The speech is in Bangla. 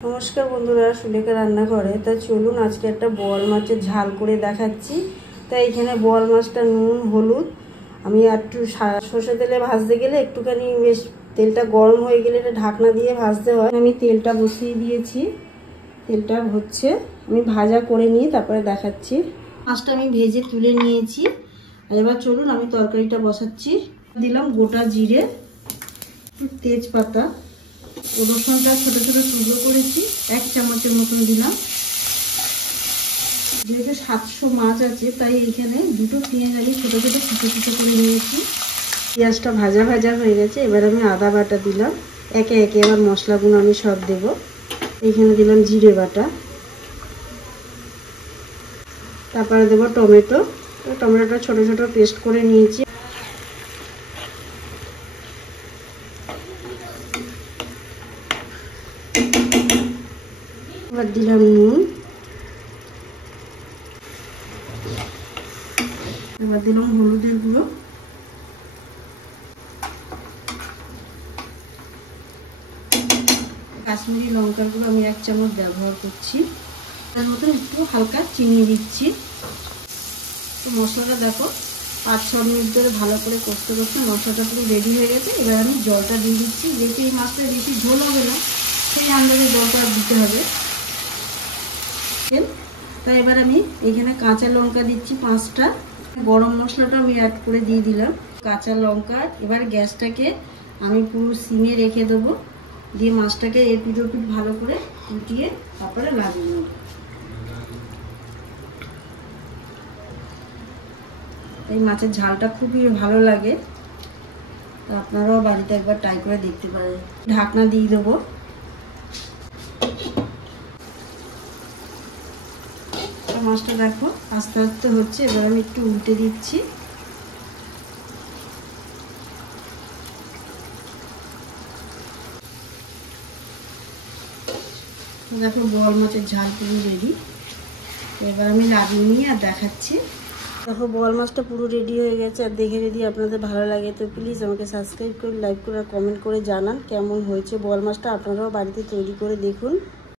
নমস্কার বন্ধুরা, সুলেখা রান্নাঘরে। তা চলুন আজকে একটা বোয়াল মাছের ঝাল করে দেখাচ্ছি। তাই এখানে বোয়াল মাছটা নুন হলুদ আমি একটু সর্ষে তেলে ভাজতে গেলে একটুখানি বেশ তেলটা গরম হয়ে গেলে এটা ঢাকনা দিয়ে ভাজতে হয়। আমি তেলটা বসিয়ে দিয়েছি, তেলটা হচ্ছে, আমি ভাজা করে নিয়ে তারপরে দেখাচ্ছি। মাছটা আমি ভেজে তুলে নিয়েছি। আর এবার চলুন আমি তরকারিটা বসাচ্ছি। দিলাম গোটা জিরে, তেজপাতা, রসুনটা ছোট ছোট টুকরো করেছি 1 চামচের মতন দিলাম। যেহেতু 700 মাছ আছে তাই এখানে দুটো পেঁয়াজ আমি ছোট ছোট কুচো করে নিয়েছি। পেঁয়াজটা ভাজা ভাজা হয়ে গেছে, এবার আমি আদা বাটা দিলাম। একে একে এবার মশলাগুলো আমি সব দেব। এখানে দিলাম জিরে বাটা, তারপরে দেবো টমেটো। টমেটোটা ছোট ছোট পেস্ট করে নিয়েছি। এবার দিলাম নুন, এবার দিলাম হলুদের গুঁড়ো, কাশ্মীরি লঙ্কার গুঁড়ো আমি 1 চামচ ব্যবহার করছি। তার মতো একটু হালকা চিনি দিচ্ছি। তো মশলাটা দেখো 5-6 মিনিট ধরে ভালো করে কষতে কষতে মশলাটা পুরো রেডি হয়ে গেছে। এবার আমি জলটা দিয়ে দিচ্ছি। যেহেতু এই মাছটা বেশি ঝোল হবে না, সেই আন্দাজে জলটা দিতে হবে। তাই এবার আমি এখানে কাঁচা লঙ্কা দিচ্ছি 5টা। গরম মশলাটা আমি অ্যাড করে দিয়ে দিলাম, কাঁচা লঙ্কা। এবার গ্যাসটাকে আমি পুরো সিমে রেখে দেবো, দিয়ে মাছটাকে এপিট ওপিট ভালো করে ফুটিয়ে তারপরে লাগিয়ে নেব। এই মাছের ঝালটা খুবই ভালো লাগে, তো আপনারাও বাড়িতে একবার ট্রাই করে দেখতে পারেন। ঢাকনা দিয়ে দেবো। মাছটা দেখো আস্তে আস্তে হচ্ছে, এবার আমি একটু উল্টে দিচ্ছি। দেখো বোয়াল মাছের ঝাল পুরো রেডি। এবার আমি লাগিয়ে নিয়ে আর দেখাচ্ছি। দেখো বোয়াল মাছটা পুরো রেডি হয়ে গেছে। আর দেখে যদি আপনাদের ভালো লাগে তো প্লিজ আমাকে সাবস্ক্রাইব করে, লাইক করে আর কমেন্ট করে জানান কেমন হয়েছে বোয়াল মাছটা। আপনারাও বাড়িতে তৈরি করে দেখুন।